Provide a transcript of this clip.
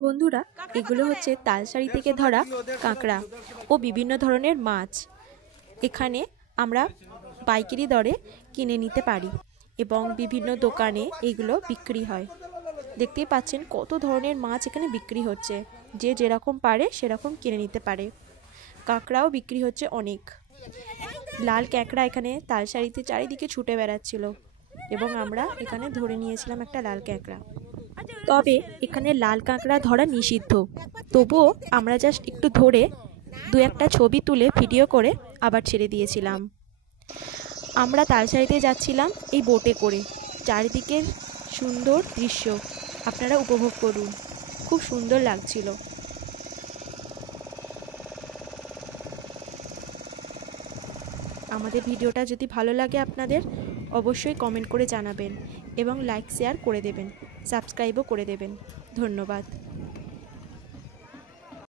বন্ধুরা, এগুলো হচ্ছে তালসারি থেকে ধরা কাঁকড়া ও বিভিন্ন ধরনের মাছ। এখানে আমরা পাইকারি দরে কিনে নিতে পারি এবং বিভিন্ন দোকানে এগুলো বিক্রি হয়। দেখতেই পাচ্ছেন কত ধরনের মাছ এখানে বিক্রি হচ্ছে, যে যেরকম পারে সেরকম কিনে নিতে পারে। কাঁকড়াও বিক্রি হচ্ছে অনেক। লাল কাঁকড়া এখানে তালসারিতে চারিদিকে ছুটে বেড়াচ্ছিল এবং আমরা এখানে ধরে নিয়েছিলাম একটা লাল কাঁকড়া। তবে এখানে লাল কাঁকড়া ধরা নিষিদ্ধ, তবুও আমরা জাস্ট একটু ধরে দু একটা ছবি তুলে ভিডিও করে আবার ছেড়ে দিয়েছিলাম। আমরা তালসারিতে যাচ্ছিলাম এই বোটে করে। চারিদিকের সুন্দর দৃশ্য আপনারা উপভোগ করুন, খুব সুন্দর লাগছিল। আমাদের ভিডিওটা যদি ভালো লাগে আপনাদের, অবশ্যই কমেন্ট করে জানাবেন এবং লাইক শেয়ার করে দেবেন, সাবস্ক্রাইবও করে দেবেন। ধন্যবাদ।